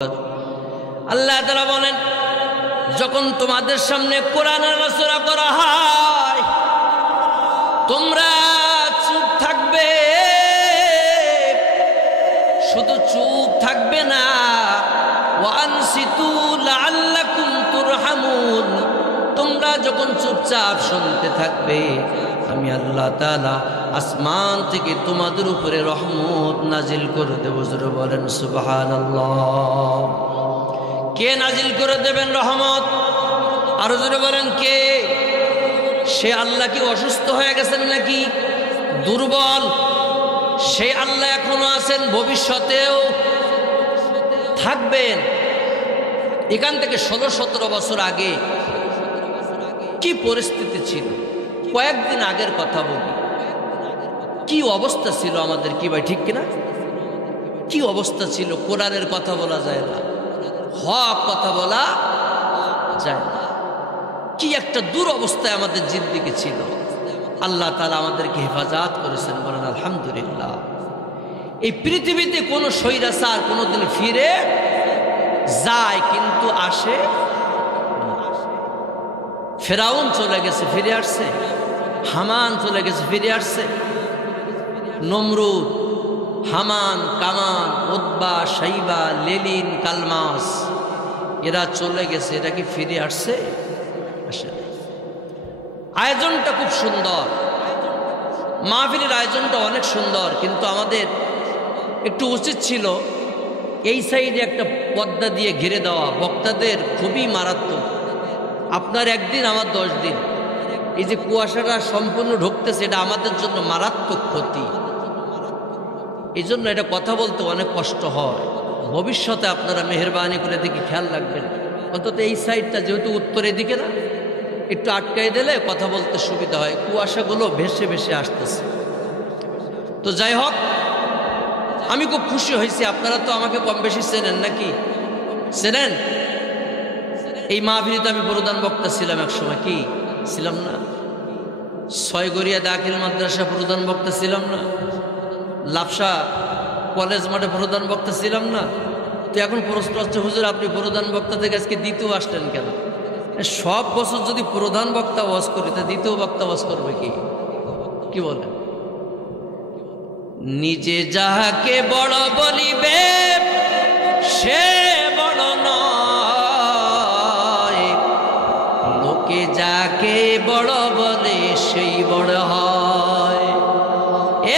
আল্লাহ তাআলা বলেন, যখন তোমাদের সামনে কোরআনের আলোচনা করা হয় তোমরা চুপ থাকবে। শুধু চুপ থাকবে না, ওয়ানসিতু লাআল্লাকুম তুরহামুন, তোমরা যখন চুপচাপ শুনতে থাকবে আমি আল্লাহ তাআলা আসমান থেকে তোমাদের উপরে রহমত নাজিল করে দেব। জোরে বলেন সুবহানাল্লাহ। কে নাজিল করে দেবেন রহমত? আরো জোরে বলেন কে? সে আল্লাহ কি অসুস্থ হয়ে গেছেন নাকি দুর্বল? সে আল্লাহ এখনো আছেন, ভবিষ্যতেও থাকবেন। এখান থেকে 16-17 বছর আগে কি পরিস্থিতি ছিল, কয়েকদিন আগের কথা বলি, কি অবস্থা ছিল আমাদের, কি ভাই ঠিক কিনা? কি অবস্থা ছিল? কোরআনের কথা বলা যায় না, হক কথা বলা যায় না। কি একটা দুরবস্থায় আমাদের জিন্দেগি ছিল। আল্লাহ তাআলা আমাদেরকে হেফাজত করেছেন, বলেন আলহামদুলিল্লাহ। এই পৃথিবীতে কোনো স্বৈরাচার কোনোদিন ফিরে যায় কিন্তু আসে না। ফেরাউন চলে গেছে, ফিরে আসছে? হামান চলে গেছে, ফিরে আসছে? নমরুদ, হামান, কামান, উতবা, সাইবা, লেলিন, কালমাস, এরা চলে গেছে, এটা কি ফিরে আসছে? আসে। আয়োজনটা খুব সুন্দর, মাহফিলের আয়োজনটা অনেক সুন্দর, কিন্তু আমাদের একটু উচিত ছিল এই সাইডে একটা পর্দা দিয়ে ঘিরে দেওয়া। বক্তাদের খুবই মারাত্মক, আপনার একদিন আমার 10 দিন। এই যে কুয়াশাটা সম্পূর্ণ ঢুকতেছে, এটা আমাদের জন্য মারাত্মক ক্ষতি। এই জন্য এটা কথা বলতে অনেক কষ্ট হয়। ভবিষ্যতে আপনারা মেহেরবানি করে দেখি খেয়াল রাখবেন, অন্তত এই সাইডটা যেহেতু উত্তরের দিকে না, একটু আটকাই দিলে কথা বলতে সুবিধা হয়। কুয়াশাগুলো ভেসে ভেসে আসতেছে। তো যাই হোক, আমি খুব খুশি হয়েছি। আপনারা তো আমাকে কম বেশি চেনেন নাকি? চেনেন? এই মাহফিলে আমি প্রধান বক্তা ছিলাম একসময়, কি ছিলাম না? ছয়গড়িয়া দাখিল মাদ্রাসা প্রধান বক্তা ছিলাম না? লাফসা কলেজ মাঠে প্রধান বক্তা ছিলাম না? তো এখন প্রশ্ন হচ্ছে, হুজুর আপনি প্রধান বক্তা থেকে আজকে দ্বিতীয় আসলেন কেন? সব বছর যদি প্রধান বক্তা ওয়াজ করি তা দ্বিতীয় বক্তা ওয়াজ করবে কি? কি বলেন? নিজে যাহাকে বড় বলিবে সে বড় নয়, লোকে যাকে বড় বলে সেই বড় হয়।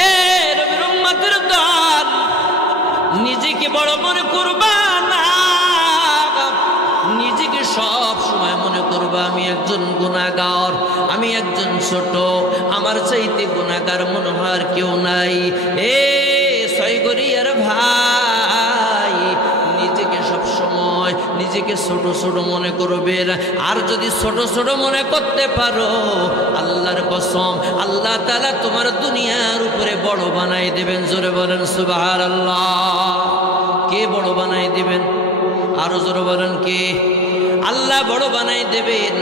এ নবীর উম্মতের দল, নিজেকে বড় মনে করবা না, নিজেকে সব সময় মনে করবা আমি একজন গুনাহগার, আমি একজন ছোট, আমার চাইতে গুনাহগার মনে হয় কেউ নাই। এ ছয়গড়িয়ার ভাই, নিজেকে সব সময় নিজেকে ছোট ছোট মনে করবেন। আর যদি ছোট ছোট মনে করতে পারো, আল্লাহর কসম আল্লাহ তাআলা তোমার দুনিয়ার উপরে বড় বানাই দেবেন। জোরে বলেন সুবহানাল্লাহ। কে বড় বানাই দিবেন? আরো জোরে বলেন কে? আল্লাহ বড় বানাই দেবেন।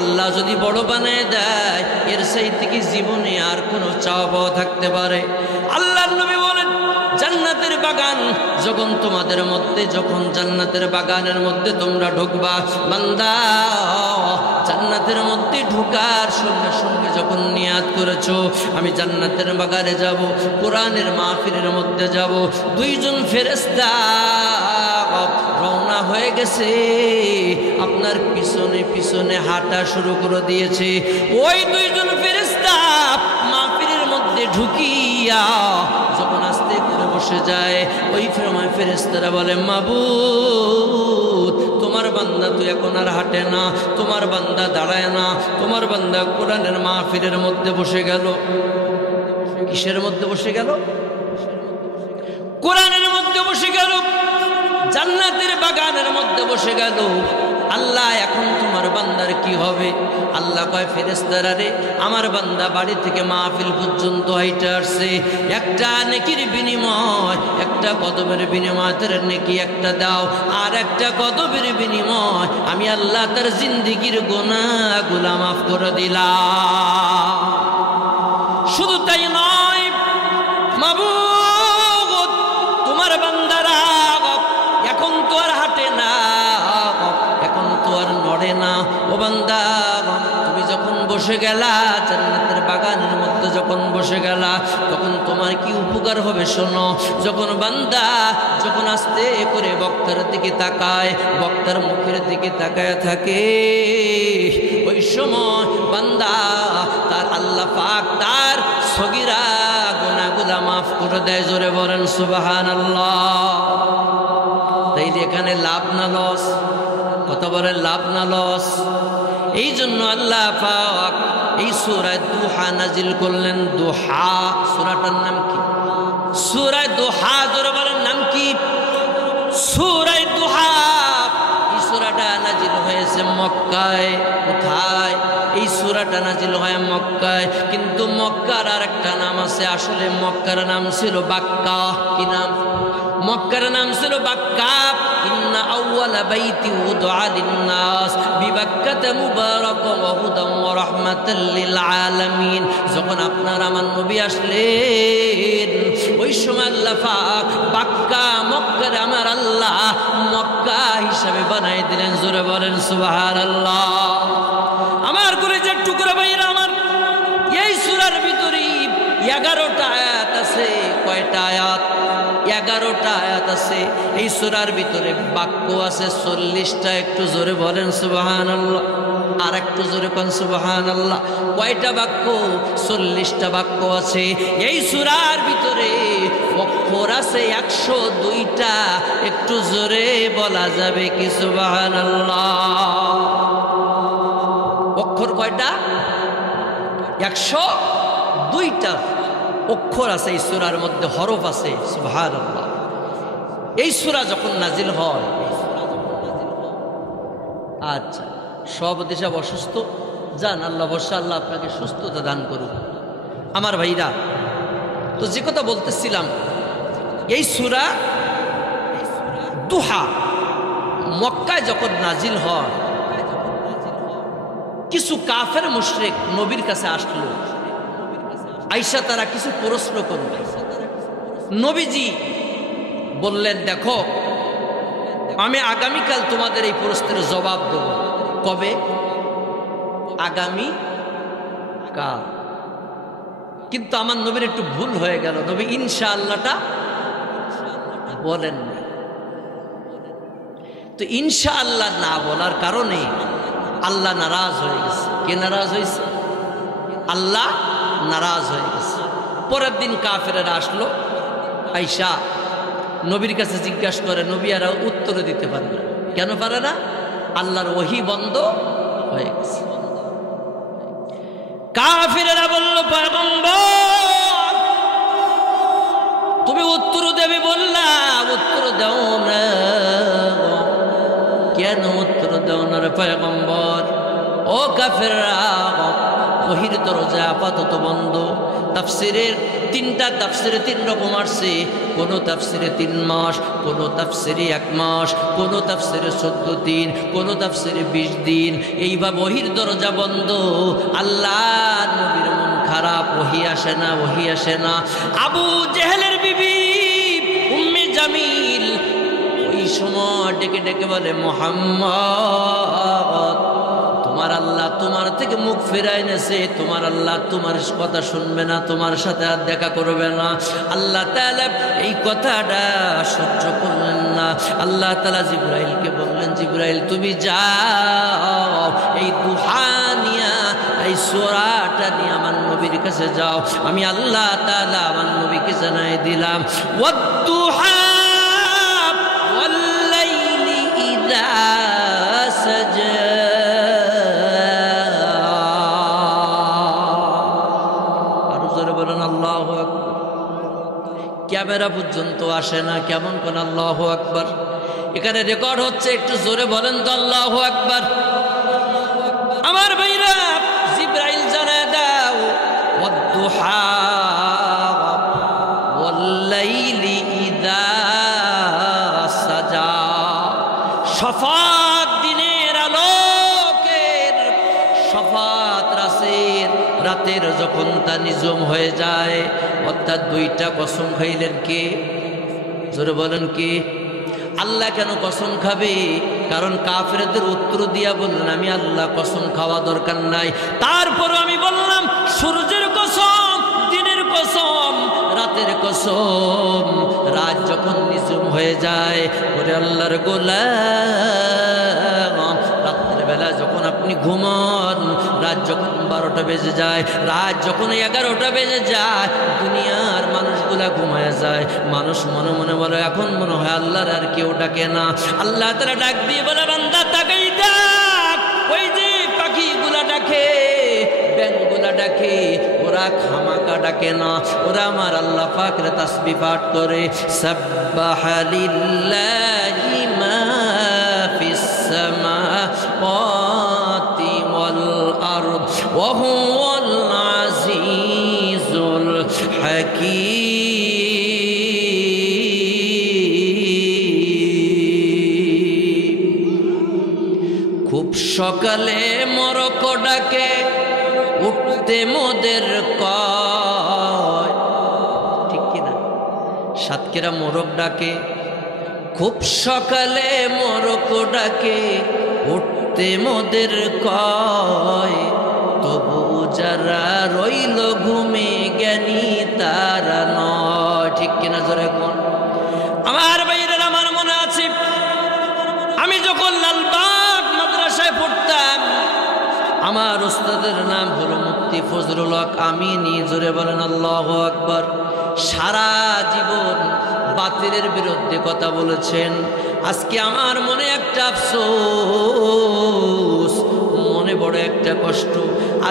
আল্লাহ যদি বড় বানায় দেয়, এর চাইতে কি জীবনে আর কোনো চাওয়া পাওয়া থাকতে পারে? আল্লাহর নবী বলেন, জান্নাতের বাগান যখন তোমাদের মধ্যে, যখন জান্নাতের বাগানের মধ্যে তোমরা ঢুকবা, বান্দা জান্নাতের মধ্যে ঢুকার সঙ্গে সঙ্গে যখন নিয়াত করেছো আমি জান্নাতের বাগানে যাব, কোরআনের মাহফিলের মধ্যে যাব, 2 জন ফেরেশতা রওনা হয়ে গেছে, আপনার পিছনে পিছনে হাঁটা শুরু করে দিয়েছে। ওই 2 জন ফেরেশতা মাহফিলের মধ্যে ঢুকিয়া যখন আস্তে করে বসে যায়, ওই সময় ফেরেশতারা বলে, মাবুদ তোমার বান্দা তো এখন আর হাঁটে না, তোমার বান্দা দাঁড়ায় না, তোমার বান্দা কোরআনের মাহফিলের মধ্যে বসে গেল। কিসের মধ্যে বসে গেল? কোরআনের মধ্যে বসে গেল, জান্নাতের বাগানের মধ্যে বসে গেল। আল্লাহ এখন তোমার বান্দার কি হবে? আল্লাহ কয়, ফেরেশতারা রে, আমার বান্দা বাড়ি থেকে মাহফিল পর্যন্ত হাইটে আসছে, একটা নেকির বিনিময়, একটা কদমের বিনিময় তার নেকি একটা দাও, আর একটা কদমের বিনিময় আমি আল্লাহ তার জিন্দেগির গুনাহগুলো মাফ করে দিলাম। শুধু তাই নয়, মাবুদ তোমার বান্দারা এখন তো আর দে না। ও বান্দা, তুমি যখন বসে গেলা জান্নাতের বাগানের মধ্যে, যখন বসে গেলা তখন তোমার কি উপকার হবে শোনো। যখন বান্দা যখন আস্তে করে বক্তার দিকে তাকায়, বক্তার মুখের দিকে তাকায় থাকে, ওই সময় বান্দা তার আল্লাহ পাক তার সগীরা গুনাহগুলো মাফ করে দেয়। জোরে বলেন সুবহানাল্লাহ। তাইলে এখানে লাভ না লস? কত বড় লাভ না লস? এই জন্য আল্লাহ পাক এই সূরা দুহা নাজিল করলেন। দুহা সূরাটার নাম কি? সূরা দুহা। জোরে বলেন নাম কি? সূরা দুহা। এই সূরাটা নাজিল হয়েছে মক্কায়। কোথায়? এই সূরাটা নাজিল হয় মক্কায়। কিন্তু মক্কার আর একটা নাম আছে। আসলে মক্কার নাম ছিল বাক্কা। কি নাম? মক্কার নাম ছিল বাক্কা। ইন্না আউওয়ালা বাইতি উযআ লিন-নাস বিবাক্কাতা মুবারাকান ওয়া হুদান ওয়া রাহমাতাল লিল আলামিন। যখন আপনার আমার নবী আসলেন, ওই সময় আল্লাহ পাক বাক্কা মক্কার আমার আল্লাহ মক্কা হিসাবে বানাই দিলেন। জোরে বলেন সুবহানাল্লাহ। আমার কলিজার টুকরা ভাইরা আমার, এই সূরার ভিতরে 11টা আয়াত আছে। কয়টা আয়াত? 11টা আয়াত আছে। এই সূরার ভিতরে বাক্য আছে 40টা। একটু জোরে বলেন সুবহানাল্লাহ। আর একটু জোরে কোন সুবহানাল্লাহ। কয়টা বাক্য? 40টা বাক্য আছে এই সূরার ভিতরে। অক্ষর আছে 102টা। একটু জোরে বলা যাবে কি সুবহানাল্লাহ? অক্ষর কয়টা? 102টা অক্ষর আছে এই সূরার মধ্যে, হরফ আছে। সুবহানাল্লাহ। এই সূরা যখন নাজিল হয়, আচ্ছা সব দেশে অসুস্থ যান, আল্লাহ বর্ষা, আল্লাহ আপনাকে সুস্থতা দান করুন। আমার ভাইরা, তো যে কথা বলতেছিলাম, এই সূরা দুহা মক্কায় যখন নাজিল হয়, কিছু কাফের মুশরিক নবীর কাছে আসলো। আয়েশা তারা কিছু প্রশ্ন করবে। নবীজি বললেন, দেখো আমি আগামীকাল তোমাদের এই প্রশ্নের জবাব দেব। কবে? আগামী কাল। কিন্তু আমার নবীর একটু ভুল হয়ে গেল। নবী ইনশাআল্লাহটা বলেন না। তো ইনশাআল্লাহ না বলার কারণে আল্লাহ নারাজ হয়ে গেছে। কে নারাজ হয়েছে? আল্লাহ নারাজ হয়ে গেছে। পরের দিন কাফেরেরা আসলো। আয়েশা নবীর কাছে জিজ্ঞাসা করে, নবী আর উত্তর দিতে পারে না। কেন পারে না? আল্লাহর ওহী বন্ধ হয়ে গেছে। কাফেরেরা বলল, পয়গম্বর তুমি উত্তর দেবে বললা, উত্তর দাও না। কেন উত্তর দাও না রে পয়গম্বর? ও কাফেররা, ওহীর দরজা আপাতত বন্ধ। তাফসিরের 3টা তাফসিরে 3 রকম আসছে। কোন তাফসিরে 3 মাস, কোন তাফসিরে 1 মাস, কোন তাফসিরে 14 দিন, কোন তাফসিরে 20 দিন। এইভাবে ওহীর দরজা বন্ধ। আল্লাহ নবীর মন খারাপ, ওহী আসে না, ওহী আসে না। আবু জেহেলের বিবি উম্মে জামিল ওই সময় ডেকে ডেকে বলে, মুহাম্মদ তোমার আল্লাহ তোমার থেকে মুখ ফেরাই নেছে। তোমার আল্লাহ তোমার কথা শুনবে না, তোমার সাথে আর দেখা করবে না। আল্লাহ তাআলা এই কথাটা সহ্য করলেন না। আল্লাহ তাআলা জিবরাইলকে বললেন, জিবরাইল তুমি যাও, এই দুহা নিয়া, এই সূরাটা নিয়ে আমার নবীর কাছে যাও। আমি আল্লাহ তাআলা আমার নবীকে জানাই দিলাম, ওয়াদ-দুহা ওয়াল-লাইলি ইযা সাজা। ক্যামেরা পর্যন্ত আসে না, কেমন কোন আল্লাহু আকবার। এখানে রেকর্ড হচ্ছে, একটু জোরে বলেন তো আল্লাহু আকবার। আমার ভাইরা, জিবরাইল জানায় দাও, ওয়াদ-দুহা ওয়াল-লাইলি ইযা সাজা। শফাত দিনের আলোকের, শফাত রাতের যখন তা নিজম হয়ে যায়, অর্থাৎ 2টা কসম খাইলেন কে? জোরে বলেন কে? আল্লাহ কেন কসম খাবে? কারণ কাফেরদের উত্তর দিয়া বললেন আমি আল্লাহ কসম খাওয়া দরকার নাই। তারপর আমি বললাম সূর্যের কসম, দিনের কসম, রাতের কসম, রাত যখন নিঝুম হয়ে যায় ওরে আল্লাহর গোলাম, রাতের বেলা যখন আপনি ঘুমান, রাত যখন 12টা বেজে যায়, রাত যখন 11টা বেজে যায়, দুনিয়ার মানুষগুলা ঘুমায় যায়, মানুষ মনে মনে বলে এখন মনে হয় আল্লাহর আর কেউ ডাকে না। আল্লাহ তাআলা ডাক দিয়ে বলে বান্দা তাকাই দেখ, ওই যে পাখিগুলা ডাকে, ব্যাঙগুলা ডাকে, ওরা খামাকা ডাকে না, ওরা আমার আল্লাহ পাকের তাসবিহ পাঠ করে। সাব্বাহা লিল্লাহি মা ফিস সামাওয়াতি ওয়াল আরদ ওয়া হুয়াল আজিজুল হাকীম। খুব সকালে মরক ডাকে, উঠতে মোদের কয়, ঠিক কিনা? সাতক্ষীরা মোরগ ডাকে, খুব সকালে মরক ডাকে, উঠতে মোদের কয়, তবু যারা রইল ঘুমে জ্ঞানী তারা নয়, ঠিক কিনা? জোরে কোন? আমার ভাইরা, আমার মনে আছে আমি যখন লালবাগ মাদ্রাসায় পড়তাম, আমার উস্তাদের নাম হলো মুফতি ফজলুল হক আমিনী। জোরে বলেন আল্লাহু আকবার। সারা জীবন বাতিলের বিরুদ্ধে কথা বলেছেন। আজকে আমার মনে একটা আফসোস, মনে বড় একটা কষ্ট।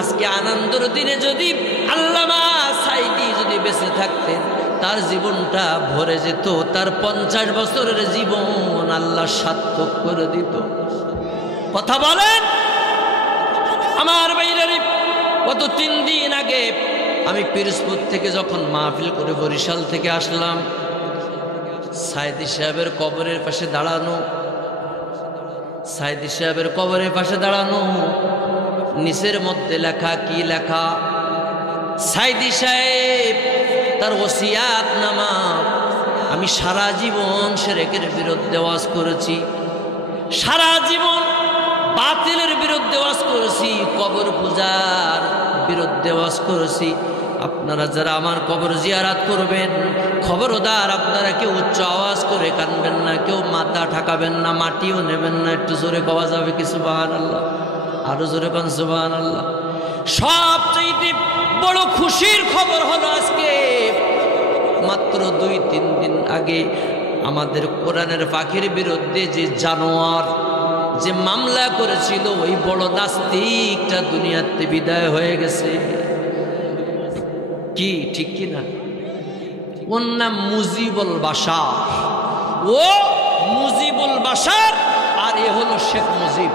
আজকে আনন্দের দিনে যদি আল্লামা সাইদি যদি বেঁচে থাকতেন, তার জীবনটা ভরে যেত, তার 50 বছরের জীবন আল্লাহ সার্থক করে দিত। কথা বলেন আমার বাইরে। গত 3 দিন আগে আমি পিরোজপুর থেকে যখন মাহফিল করে বরিশাল থেকে আসলাম, সাইদি সাহেবের কবরের পাশে দাঁড়ানো, সাইদি সাহেবের কবরের পাশে দাঁড়ানো, নিচের মধ্যে লেখা, কি লেখা? সাইদি সাহেব তার ওসিয়াত নামা। আমি সারা জীবন শিরকের বিরুদ্ধে ওয়াজ করেছি, সারা জীবন বাতিলের বিরুদ্ধে ওয়াজ করেছি, কবর পূজার বিরুদ্ধে ওয়াজ করেছি। আপনারা যারা আমার কবর জিয়ারাত করবেন, খবরদার আপনারা কেউ উচ্চ আওয়াজ করে কানবেন না, কেউ মাথা ঠাকাবেন না, মাটিও নেবেন না। একটু জোরে কওয়া যাবে কি সুবহানাল্লাহ? আরো জোরে কান সুবহানাল্লাহ। সবচেয়ে বড় খুশির খবর হলো আজকে মাত্র 2-3 দিন আগে আমাদের কোরআনের পাখির বিরুদ্ধে যে জানোয়ার যে মামলা করেছিল, ওই বড় নাস্তিকটা দুনিয়াতে বিদায় হয়ে গেছে। কি ঠিক কি না? ওর নাম মুজিবুল বাশার। ও মুজিবুল বাশার আর এ হলো শেখ মুজিব।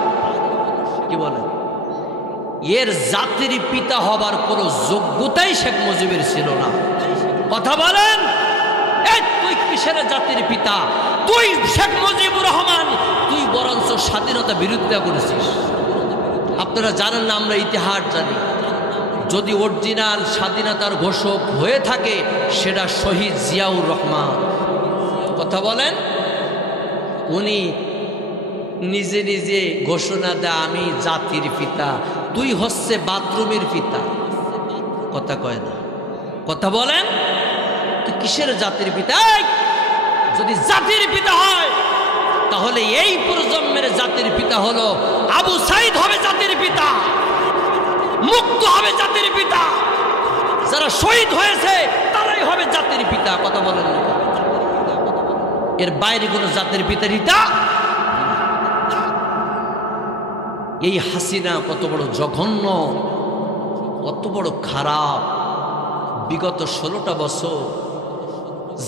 কি বলেন? এর জাতির পিতা হবার কোনো যোগ্যতাই শেখ মুজিবের ছিল না। কথা বলেন, এই তুই কিসের জাতির পিতা? তুই শেখ মুজিবুর রহমান, তুই বরঞ্চ স্বাধীনতা বিরোধিতা করেছিস। আপনারা জানেন না, আমরা ইতিহাস জানি। যদি অরিজিনাল স্বাধীনতার ঘোষক হয়ে থাকে সেটা শহীদ জিয়াউর রহমান। কথা বলেন, উনি নিজে নিজে ঘোষণা দেয় আমি জাতির পিতা, তুই হচ্ছে বাথরুমের পিতা। কথা কয় না? কথা বলেন, তুই কিসের জাতির পিতা? যদি জাতির পিতা হয় তাহলে এই প্রজন্মের জাতির পিতা হলো আবু সাইদ হবে জাতির পিতা, মুক্ত হবে জাতির পিতা, যারা শহীদ হয়েছে তারাই হবে জাতির পিতা। কথা বলেন না? এর বাইরে কোনো জাতির পিতার পিতা? এই হাসিনা কত বড় জঘন্য, কত বড় খারাপ। বিগত 16টা বছর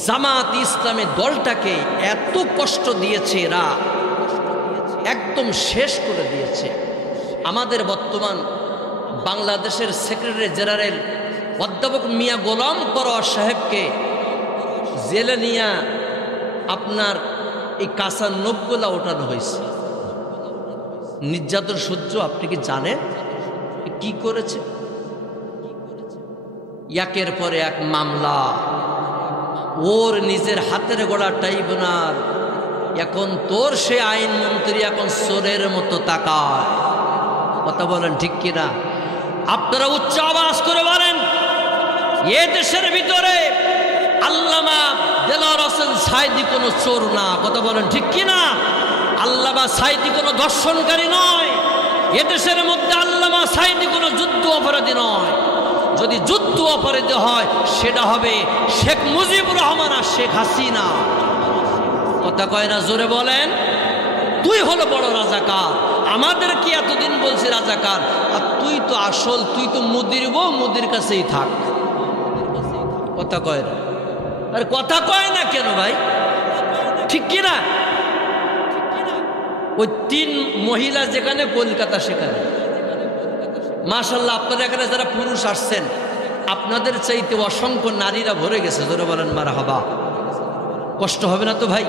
জামাত ইসলামী দলটাকে এত কষ্ট দিয়েছে, এরা একদম শেষ করে দিয়েছে। আমাদের বর্তমান বাংলাদেশের সেক্রেটারি জেনারেল অধ্যাপক মিয়া গোলাম পরোয়ার সাহেবকে জেলে নিয়ে আপনার এই কাঁচা নখগুলা ওঠানো হয়েছে। নির্যাতন সহ্য আপনি কি জানেন কি করেছে? একের পরে এক মামলা, ওর নিজের হাতের গড়া ট্রাইব্যুনাল এখন তোর সে আইন মন্ত্রী এখন চোরের মতো তাকায়। কথা বলেন ঠিক কিনা? আপনারা উচ্চ আওয়াজ করে বলেন, এ দেশের ভিতরে আল্লামা দেলোয়ার হোসেন সাঈদী কোনো চোর না। কথা বলেন ঠিক কিনা? আল্লামা সাঈদী কোনো ধর্ষণকারী নয়। এদেশের মধ্যে আল্লামা সাঈদী কোনো যুদ্ধ অপরাধী নয়। যদি যুদ্ধ অপরাধী হয় সেটা হবে শেখ মুজিবুর রহমান আর শেখ হাসিনা। কথা কয় না? জোরে বলেন। তুই হলো বড় রাজাকার, আমাদের কি এতদিন বলছি রাজাকার, আর তুই তো আসল, তুই তো মুদির বউ, মুদির কাছেই থাক। কথা কয় না? আর কথা কয় না কেন ভাই? ঠিক কিনা? ওই 3 মহিলা যেখানে, কলকাতা সেখানে। মাশাআল্লাহ, আপনারা এখানে যারা পুরুষ আসছেন, আপনাদের চাইতে অসংখ্য নারীরা ভরে গেছে। জোরে বলেন মারহাবা। কষ্ট হবে না তো ভাই?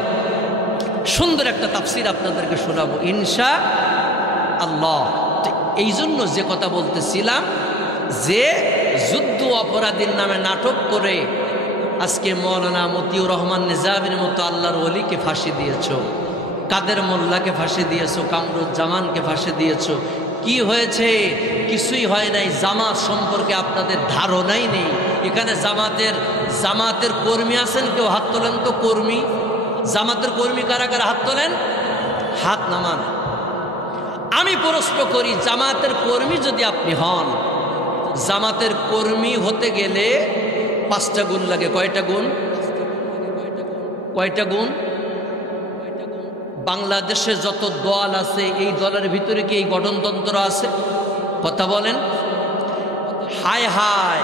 সুন্দর একটা তাফসীর আপনাদেরকে শোনাবো ইনশাআল্লাহ। এই জন্য যে কথা বলতেছিলাম, যে যুদ্ধ অপরাধীর নামে নাটক করে আজকে মৌলানা মতিউর রহমান নিজামীর মতো আল্লাহর ওলিকে ফাঁসি দিয়েছো, কাদের মোল্লাকে ফাঁসি দিয়েছো, কামরুজ্জামানকে ফাঁসি দিয়েছো। কি হয়েছে? কিছুই হয় নাই। জামাত সম্পর্কে আপনাদের ধারণাই নেই। এখানে জামাতের কর্মী আছেন? কেউ হাত তোলেন তো। কর্মী, জামাতের কর্মী কারা কারা? হাত তোলেন, হাত নামান। আমি প্রশ্ন করি, জামাতের কর্মী যদি আপনি হন, জামাতের কর্মী হতে গেলে 5টা গুণ লাগে। কয়টা গুণ? কয়টা গুণ? বাংলাদেশে যত দল আছে, এই দলের ভিতরে কি এই গঠনতন্ত্র আছে? কথা বলেন। হায় হায়,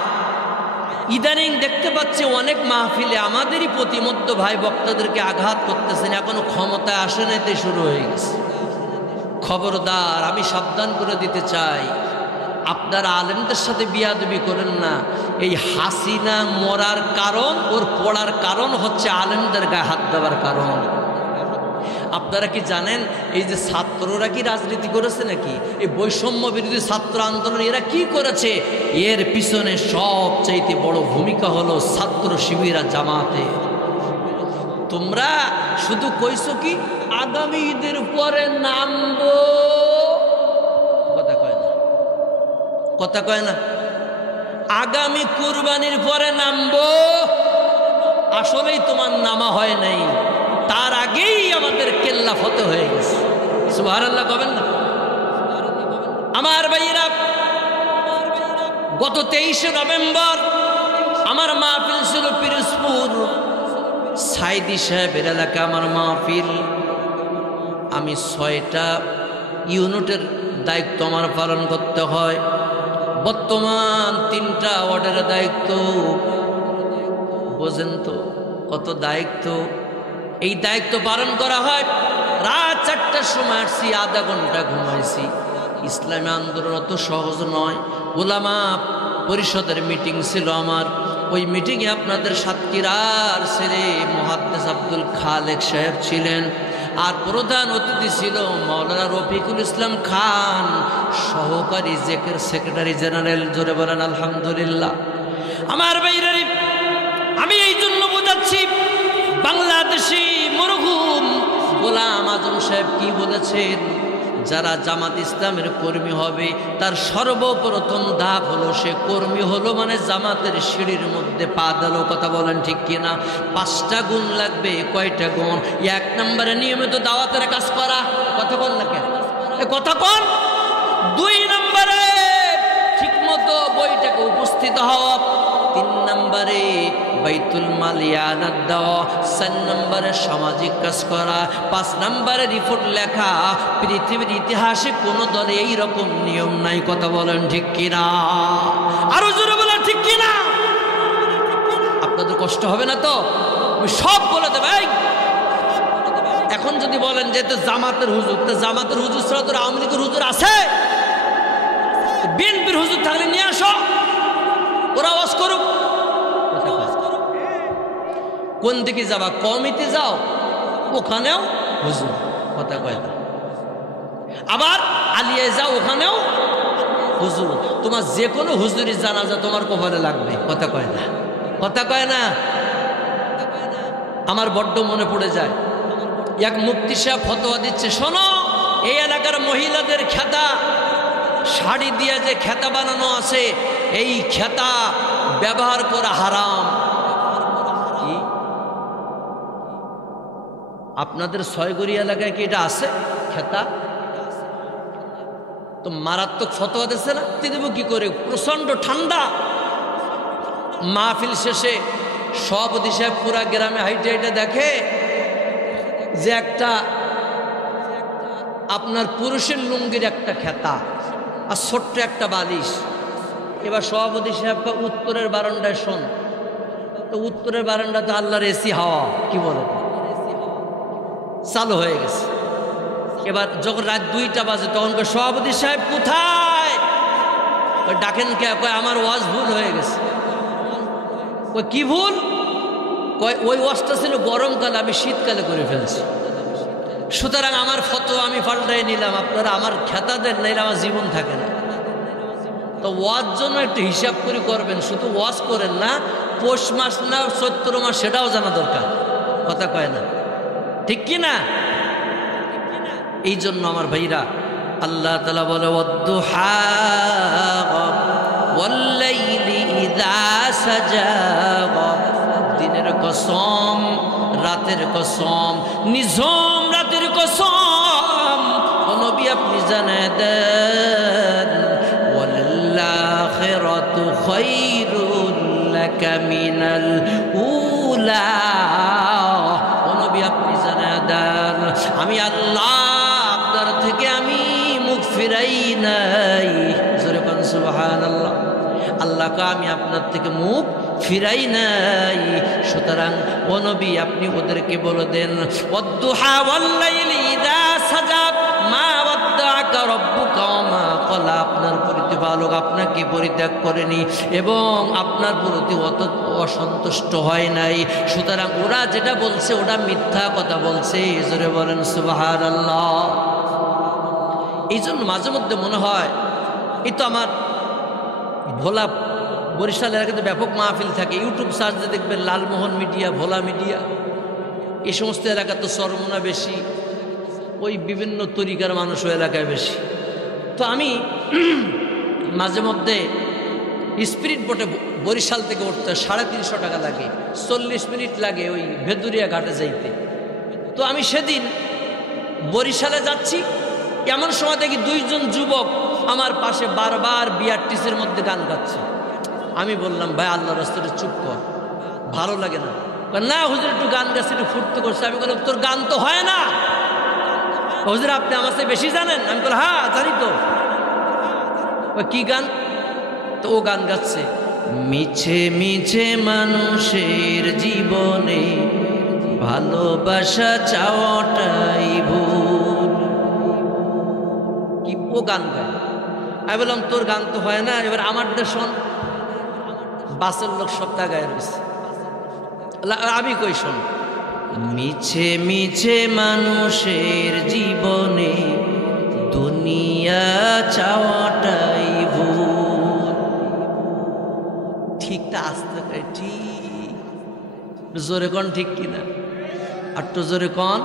ইদানিং দেখতে পাচ্ছি অনেক মাহফিলে আমাদেরই প্রতিমধ্য ভাই বক্তাদেরকে আঘাত করতেছেন। এখনো ক্ষমতায় আসে নাইতে শুরু হয়ে গেছে। খবরদার, আমি সাবধান করে দিতে চাই, আপনারা আলেমদের সাথে বিয়াদবি করেন না। এই হাসিনা মরার কারণ, ওর পড়ার কারণ হচ্ছে আলেমদের গায়ে হাত দেওয়ার কারণ। আপনারা কি জানেন এই যে ছাত্ররা কি রাজনীতি করেছে নাকি? এই বৈষম্য বিরোধী ছাত্র আন্দোলন এরা কি করেছে? এর পিছনে সবচাইতে বড় ভূমিকা হলো ছাত্র শিবিরা, জামাতে। তোমরা শুধু কইছো কি আগামী ঈদের পরে নামবো, কথা কয় না? কথা কয় না? আগামী কুরবানির পরে নামবো। আসলেই তোমার নামা হয় নাই, তার আগেই আমাদের কেল্লা ফতে হয়ে গেছে। সুবহানাল্লাহ কবেন না? আমার ভাইরা, গত 23শে নভেম্বর আমার মাহফিল ছিল পিরোজপুর, সাইদি সাহেবের এলাকা আমার মাহফিল। আমি 6টা ইউনিটের দায়িত্ব আমার পালন করতে হয়। বর্তমান 3টা ওয়ার্ডের দায়িত্ব। বোঝেন তো কত দায়িত্ব? এই দায়িত্ব পালন করা হয়। রাত 4টার সময় আসছি, আধা ঘন্টা ঘুমাইছি। ইসলামী আন্দোলন অত সহজ নয়। ওলামা পরিষদের মিটিং ছিল আমার। ওই মিটিংয়ে আপনাদের সাতক্ষীরার ছেলে মুহাদ্দিস আব্দুল খালেক সাহেব ছিলেন, আর প্রধান অতিথি ছিল মাওলানা রফিকুল ইসলাম খান, সহকারী সেক্রেটারি জেনারেল। জোরে বলেন আলহামদুলিল্লাহ। আমার বাইরে আমি এই জন্য বোঝাচ্ছি, বাংলাদেশি মরহুম গোলাম আজম সাহেব কি বলেছেন? যারা জামাত ইসলামের কর্মী হবে তার সর্বপ্রথম ধাপ হলো সে কর্মী হলো মানে জামাতের সিঁড়ির মধ্যে পা দিল। কথা বলেন ঠিক কিনা? 5টা গুণ লাগবে। কয়টা গুণ? 1 নম্বরে নিয়মিত দাওয়াতের কাজ করা। কথা বল না কেন? কথা কন। 2 নম্বরে ঠিকমতো বইটাকে উপস্থিত হওয়া। 3 নম্বরে বাইতুল মাল ইয়ানাত দেওয়া। 4 নম্বরে সামাজিক কাজ করা। 5 নম্বরে রিপোর্ট লেখা। পৃথিবীর ইতিহাসে কোনো দলে এইরকম নিয়ম নাই। কথা বলেন ঠিক কিনা? আরো জোরে বলেন ঠিক কিনা? আপনাদের কষ্ট হবে না তো? আমি সব বলে দেব। এখন যদি বলেন যে তো জামাতের হুজুর, তো জামাতের হুজুর ছাড়া তো আওয়ামী লীগের হুজুর আছে। বিএনপির হুজুর থাকলে নিয়ে আসো, ওরা আওয়াজ করুক। কোন দিকে যাবা? কমিতে যাও, ওখানেও হুজুর। কথা কয় না? আবার আলিয়ায় যাও, ওখানেও হুজুর। তোমার যে কোনো হুজুরি জানাজা তোমার কপালে লাগবে। কথা কয় না? কথা কয় না? আমার বড্ড মনে পড়ে যায় এক মুফতি সাহেব ফতোয়া দিচ্ছে, শোনো, এই এলাকার মহিলাদের খেতা, শাড়ি দিয়ে যে খেতা বানানো আছে, এই খেতা ব্যবহার করা হারাম। কি আপনাদের ছয়গড়ি এলাকায় কি এটা আছে খেতা? তো মারাত্মক ফতোয়া দিচ্ছে না, দেব কি করে? প্রচন্ড ঠান্ডা। মাহফিল শেষে সভাপতি সাহেব পুরা গ্রামে হাইটে হাইটে দেখে যে একটা আপনার পুরুষের লুঙ্গির একটা খেতা আর ছোট্ট একটা বালিশ। এবার সভাপতি সাহেবকে উত্তরের বারান্দায় শোন, তো উত্তরের বারান্দা তো আল্লাহর এসি হাওয়া, কি বলে, চালু হয়ে গেছে। এবার যখন রাত 2টা বাজে তখন সভাপতি সাহেব কোথায়? ডাকেন কে? কয় আমার ওয়াজ ভুল হয়ে গেছে। কয় কি ভুল? কয় ওই ওয়াজটা ছিল গরমকালে, আমি শীতকালে করে ফেলছি, সুতরাং আমার ফতোয়া আমি পাল্টাই নিলাম, আপনারা আমার খেতা দেন, নাইলে আমার জীবন থাকে না। তো ওয়াজ জন্য একটু হিসাব করে করবেন, শুধু ওয়াজ করেন না, পৌষ মাস না চৈত্র মাস সেটাও জানা দরকার, কথা কয় না, ঠিক কি না? এই জন্য আমার ভাইরা, আল্লাহ তাআলা বলে ওয়াদ-দুহা ওয়াল-লাইলি ইযা সাজা, দিনের কসম, রাতের কসম, নিঝুম রাতের কসম, ও নবী আপনি জানায় দেন, ওয়াল-আখিরাতু খায়রুল লাকা মিনাল উলা, ও নবী আপনি জানায় দেন আমি আল্লাহ আপনার থেকে আমি মুখ ফিরাই নাই। জোরে বলেন সুবহানাল্লাহ। আল্লাহকে আমি আপনার থেকে মুখ ফিরাই নাই। সুতরাং ও নবী আপনি ওদেরকে বলে দেন, ওয়াদ-দুহা ওয়াল-লাইলি ইযা সাজা মা ওয়াদ্দাআকা রাব্বুকা ওয়া মা ক্বালা, আপনার প্রতিপালক আপনাকে পরিত্যাগ করেনি এবং আপনার প্রতি অসন্তুষ্ট হয় নাই। সুতরাং ওরা যেটা বলছে ওটা মিথ্যা কথা বলছে। জোরে বলেন সুবহানাল্লাহ। এই জন্য মাঝে মধ্যে মনে হয়, এই তো আমার ভোলা বরিশাল এলাকাতে ব্যাপক মাহফিল থাকে, ইউটিউব সার্চে দেখবেন লালমোহন মিডিয়া, ভোলা মিডিয়া, এই সমস্ত এলাকা তো চরমোনা বেশি, ওই বিভিন্ন তরিকার মানুষও এলাকায় বেশি। তো আমি মাঝে মধ্যে স্পিরিট বোটে বরিশাল থেকে উঠতে 350 টাকা লাগে, 40 মিনিট লাগে ওই ভেদুরিয়া ঘাটে যাইতে। তো আমি সেদিন বরিশালে যাচ্ছি, এমন সময় দেখি 2 জন যুবক আমার পাশে বারবার বিআরটিসির মধ্যে গান গাচ্ছে। আমি বললাম, ভাই আল্লাহর রাস্তাটা চুপ কর, ভালো লাগে না। না হুজুর একটু গান গাচ্ছে, একটু ফুর্তি করছে। আমি বললাম, তোর গান তো হয় না হুজুর, আপনি আমার চেয়ে বেশি জানেন। আমি বললাম, হ্যাঁ জানি তো। কি গান? তো ও গান গাচ্ছে, মিছে মিছে মানুষের জীবনে ভালোবাসা চাওয়াটাই ভুল। কি ও গান গায়? আমি বললাম, তোর গান তো হয় না, এবার আমার শোন। বাসের লোক সব গায়ে রয়েছে, আমি কই শোন, মিছে মিছে মানুষের জীবনে দুনিয়া চাওয়াটাই ভুল। ঠিকটা আসতে পারে, ঠিক জোরে কন, ঠিক কিনা? একটু জোরে কন।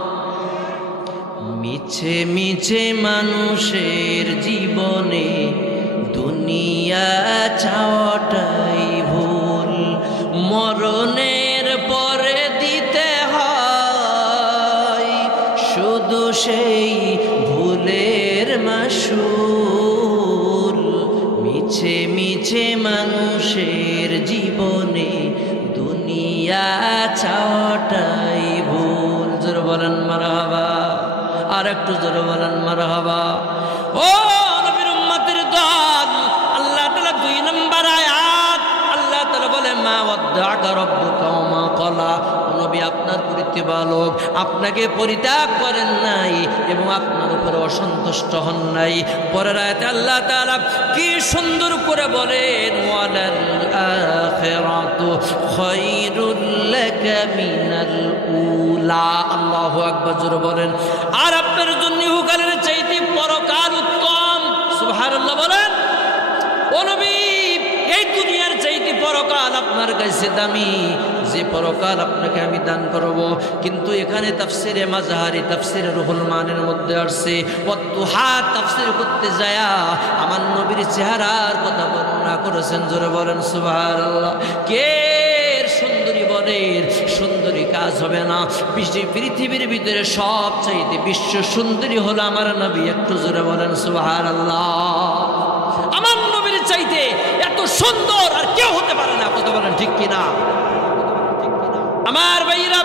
মিছে মিছে মানুষের জীবনে দুনিয়া চাওয়াটাই ভুল, মরণের পরে দিতে হয় শুধু সেই ভুলের মাসুল। মিছে মিছে মানুষের জীবনে দুনিয়া চাওয়াটাই ভুল। জোরে বলেন মারহাবা, আর একটু জোরে বলেন মারহাবা। ও নবীর উম্মতের দল, আল্লাহ তাআলা 2 নম্বর আয়াত আল্লাহ তাআলা বলে, মা ওয়াদ্দাআকা রাব্বুকা ওয়া মা ক্বালা, নবী আপনার প্রতিপালক আপনাকে পরিত্যাগ করেন নাই এবং আপনার উপরে অসন্তুষ্ট হন নাই। পরের আয়াতে আল্লাহ তাআলা কি সুন্দর করে বলেন, ওয়ালাল আখিরাতু খায়রুল লাকা মিনাল উলা। আল্লাহু আকবার, জোরে বলেন। আর আপনার জন্য ইহকালের চাইতে পরকাল উত্তম। সুবহানাল্লাহ বলেন। ও নবী, এই দুনিয়ার চাইতে পরকাল আপনার কাছে দামি। যে পরকাল আপনাকে আমি দান করব। কিন্তু এখানে তাফসিরে মাজাহারি, তাফসিরে রুহুল মানের মধ্যে আসছে ওয়াদুহা তাফসির করতে যায়া আমার নবীর চেহারার কথা বর্ণনা করেছেন। জোরে বলেন সুবহানাল্লাহ। কে সুন্দরী বলের সুন্দরী কাজ হবে না। পৃথিবীর ভিতরে সবচাইতে বিশ্ব সুন্দরী হলো আমার নবী। একটু জোরে বলেন সুবহানাল্লাহ। আমার নবীর চাইতে এত সুন্দর আর কেউ হতে পারে না। কথা বলেন ঠিক কিনা? আমার ভাইরা,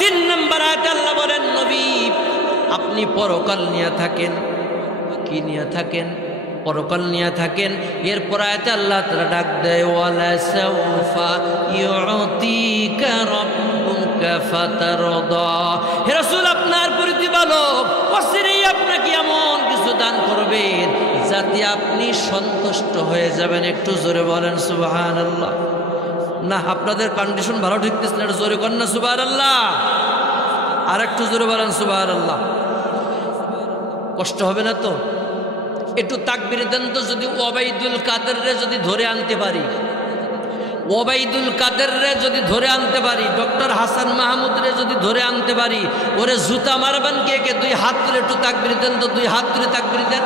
3 নম্বর আয়াতে আল্লাহ বলেন, নবী আপনি পরকাল নিয়ে থাকেন। কি নিয়ে থাকেন? পরকাল নিয়ে থাকেন। এরপর আয়াতে আল্লাহ তাআলা ডাক দেয়, ওয়ালা সাউফা ইউতিকা রাব্বুকা ফাতারদা। হে রাসূল, আপনার প্রতিপালক অচিরেই আপনাকে এমন কিছু দান করবেন যাতে আপনি সন্তুষ্ট হয়ে যাবেন। একটু জোরে বলেন সুবহানাল্লাহ। না, আপনাদের কন্ডিশন ভালো ঠিকতেছে না, জোরে করেন না সুবহানাল্লাহ। আর একটু জোরে বলেন সুবহানাল্লাহ। কষ্ট হবে না তো? একটু তাকবীর দেন তো। যদি ওবাইদুল কাদেররে যদি ধরে আনতে পারি, ওবাইদুল কাদেররে যদি ধরে আনতে পারি, ডক্টর হাসান মাহমুদরে যদি ধরে আনতে পারি, ওরে জুতা মারবেন কে কে? 2 হাত তুলে একটু তাকবীর দেন তো। 2 হাত তুলে তাকবীর দেন।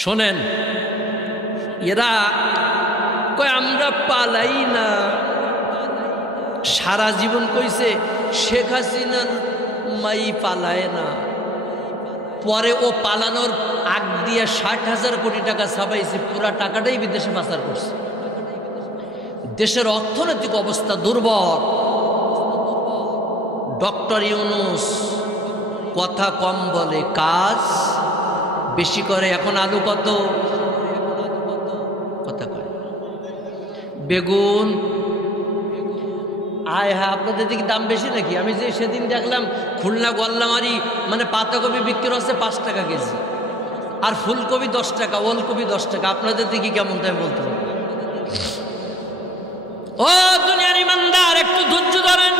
শোনেন, এরা কয় আমরা পালাই না। সারা জীবন কইছে শেখ হাসিনার মাই পালায় না। পরে ও পালানোর আগ দিয়ে 60,000 কোটি টাকা ছাপাইছে, পুরা টাকাটাই বিদেশে পাচার করছে। দেশের অর্থনৈতিক অবস্থা দুর্বল। ডক্টর ইউনূস কথা কম বলে, কাজ বেশি করে। এখন আলু কত? কথা কয়। বেগুন আয় হ্যাঁ, আপনাদের দিকে দাম বেশি নাকি? আমি যে সেদিন দেখলাম খুলনা গোল্লামারি মানে পাতাকপি বিক্রি হচ্ছে 5 টাকা কেজি, আর ফুলকপি 10 টাকা, ওলকপি 10 টাকা। আপনাদের দিকে কেমন তাই বলতে পারবো? ও দুনিয়ার ইমানদার, একটু ধৈর্য ধরেন,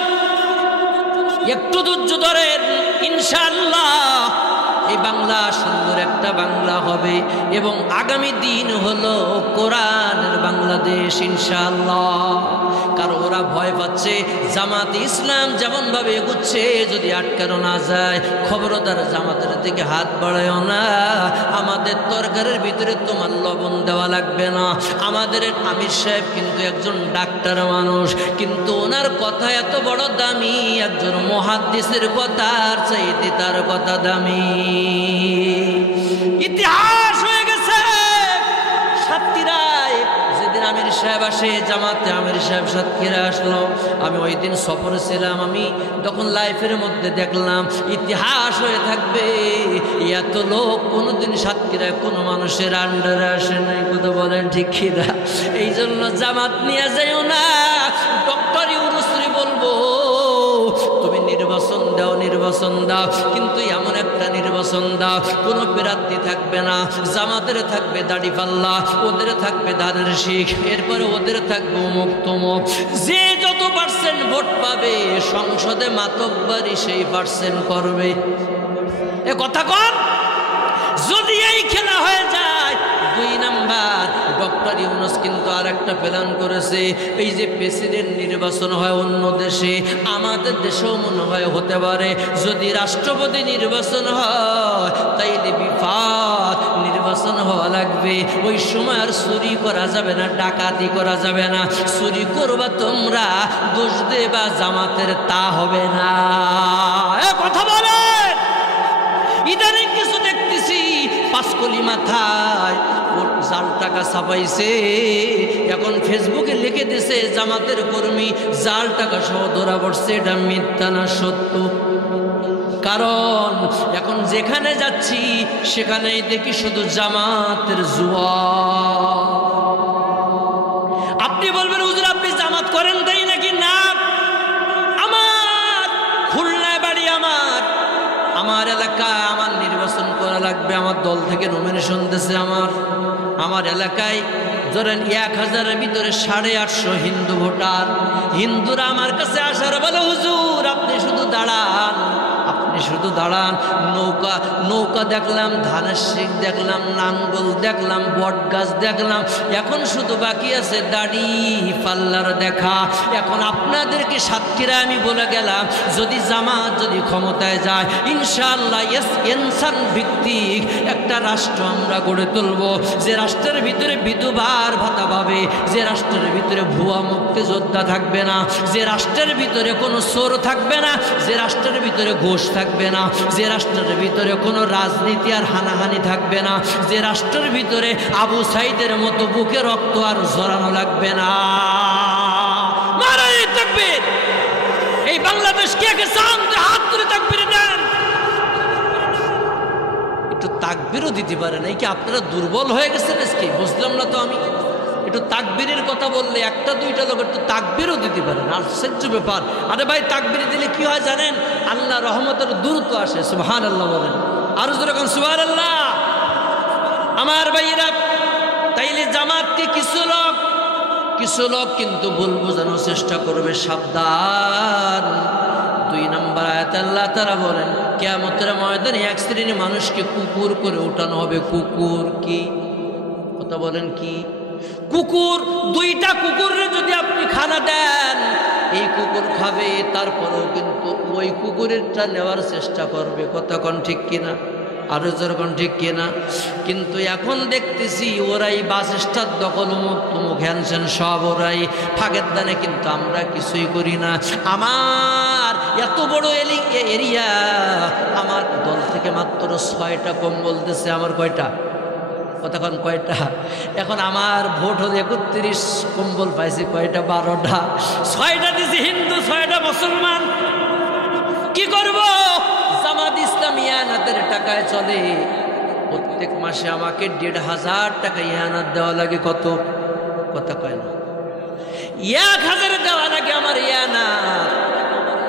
একটু ধৈর্য ধরেন। ইনশাআল্লাহ এই বাংলা সুন্দর একটা বাংলা হবে এবং আগামী দিন হলো কোরআনের বাংলাদেশ ইনশাআল্লাহ। কারণ ওরা ভয় পাচ্ছে জামাতে ইসলাম যেমন ভাবে এগুচ্ছে, যদি আটকানো না যায়, খবরদার জামাতের দিকে হাত বাড়ায়ও না। আমাদের তরকারির ভিতরে তোমার লবণ দেওয়া লাগবে না। আমাদের আমির সাহেব কিন্তু একজন ডাক্তার মানুষ, কিন্তু ওনার কথা এত বড় দামি, একজন মুহাদ্দিসের কথার চাইতে তার কথা দামি। ইতিহাস হয়ে গেছে সাতক্ষীরায়। যেদিন আমির সাহেব আসে জামাতে, আমির সাহেব সাতক্ষীরা আসলো, আমি ওই দিন সফরে ছিলাম। আমি তখন লাইফের মধ্যে দেখলাম ইতিহাস হয়ে থাকবে, এত লোক কোনোদিন সাতক্ষীরায় কোনো মানুষের আন্ডারে আসে নাই। কথা বলেন ঠিক কিনা? এই জন্য জামাত নিয়ে যাইও না। ডক্টর ইউনূসরে বলবো তুমি নির্বাচন দাও, নির্বাচন দাও, কিন্তু এমন একটা নির্বাচন দাও কোনো প্রার্থী থাকবে না। জামাতের থাকবে দাড়ি পাল্লা, ওদের থাকবে ধানের শীষ, এরপরে ওদের থাকবে অমুক তমুক। যে যত পার্সেন্ট ভোট পাবে সংসদে মাতব্বরি সেই পার্সেন্ট করবে। এ কথা কর। যদি এই খেলা হয়ে যায়, 2 নাম্বার, ডক্টর ইউনূস কিন্তু আর একটা প্ল্যান করেছে। এই যে প্রেসিডেন্ট নির্বাচন হয় অন্য দেশে, আমাদের দেশেও মনে হয় হতে পারে। যদি রাষ্ট্রপতি নির্বাচন হয় তাইলে বিপাক, নির্বাচন হওয়া লাগবে। ওই সময় আর চুরি করা যাবে না, ডাকাতি করা যাবে না। চুরি করবা তোমরা, দোষ দেবা জামাতের, তা হবে না। কথা বলেন। ইদানিং কিছু দেখতেছি 5 কলি মাথায় জাল টাকা ছাপাইছে, এখন ফেসবুকে লিখে দিছে জামাতের কর্মী জাল টাকা সহ ধরা পড়ছে। এটা মিথ্যা না সত্য? কারণ এখন যেখানে যাচ্ছি সেখানেই দেখি শুধু জামাতের জুয়া। আপনি বলবেন হুজুর আপনি জামাত করেন তাই নাকি? না, আমার খুলনায় বাড়ি, আমার এলাকায় আমার নির্বাচন করা লাগবে। আমার দল থেকে নমিনেশন দিয়েছে। আমার এলাকায় ধরেন 1000-এর ভিতরে 850 হিন্দু ভোটার। হিন্দুরা আমার কাছে আসার বলে হুজুর আপনি শুধু দাঁড়ান, আপনি শুধু দাঁড়ান। নৌকা নৌকা দেখলাম, ধানের শিক দেখলাম, নাঙ্গল দেখলাম, বট গাছ দেখলাম, এখন শুধু বাকি আছে দাড়ি পাল্লার দেখা। এখন আপনাদেরকে সাতক্ষীরা আমি বলে গেলাম, যদি জামাত যদি ক্ষমতায় যায় ইনশাআল্লাহ ইনসান ভিত্তিক একটা রাষ্ট্র আমরা গড়ে তুলব, যে রাষ্ট্রের ভিতরে বিধবার ভাতা পাবে, যে রাষ্ট্রের ভিতরে ভুয়া মুক্তিযোদ্ধা থাকবে না, যে রাষ্ট্রের ভিতরে কোনো চোর থাকবে না, যে রাষ্ট্রের ভিতরে ঘুষ থাকবে না, যে রাষ্ট্রের ভিতরে কোনো রাজনীতি আর হানাহানি থাকবে না, যে রাষ্ট্রের ভিতরে আবু সাইদের মতো বুকে রক্ত আর ঝরানো লাগবে না। নারায়ে তাকবীর! এই বাংলাদেশ কে কে চান হাত তুলে তাকবীর দেন। একটু তাকবীরও দিতে পারেন, এই কি আপনারা দুর্বল হয়ে গেছেন আজকে? বুঝলাম না তো আমি। একটু তাকবীরের কথা বললে একটা দুইটা লোক একটু তাকবীরও দিতে পারেন, আশ্চর্য ব্যাপার। আরে ভাই, তাকবীর দিলে কি হয় জানেন? আল্লাহ রহমতের দ্রুত আসে। সুবহানাল্লাহ বলেন, আর যেরকম সুবহানাল্লাহ। আমার ভাইয়েরা, তাইলে জামাতকে কিছু লোক কিন্তু ভুল বোঝানোর চেষ্টা করবে, সাবধান। 2 নম্বর আয়াতে আল্লাহ তাআলা বলেন, কিয়ামতের ময়দানে এক শ্রেণীর মানুষকে কুকুর করে উঠানো হবে। কুকুর কি কথা বলেন? কি কুকুর? 2টা কুকুরে যদি আপনি খানা দেন, এই কুকুর খাবে, তারপরেও কিন্তু ওই কুকুরেরটা নেওয়ার চেষ্টা করবে। কথা কোন ঠিক কিনা? আরো যেরকম ঠিক কিনা? কিন্তু এখন দেখতেছি ওরাই বাস স্ট্যান্ড দখল, মুখ তুমুক হ্যানসেন সব ওরাই, ফাঁকের দানে কিন্তু আমরা কিছুই করি না। আমার এত বড় এরিয়া, আমার দল থেকে মাত্র 6টা কম্বল দিচ্ছে। আমার কয়টা? কতক্ষণ কয়টা? এখন আমার ভোট হলে 31 কম্বল পাইছি। কয়টা? 12টা। 6টা দিছি হিন্দু, 6টা মুসলমান। কি করব? জামাত ইসলামী ইয়ানাতের টাকায় চলে। প্রত্যেক মাসে আমাকে 1,500 টাকা ইয়ানাত দেওয়া লাগে। কত? কথা কয় না। 1000 দেওয়া লাগে আমার ইয়ানাত।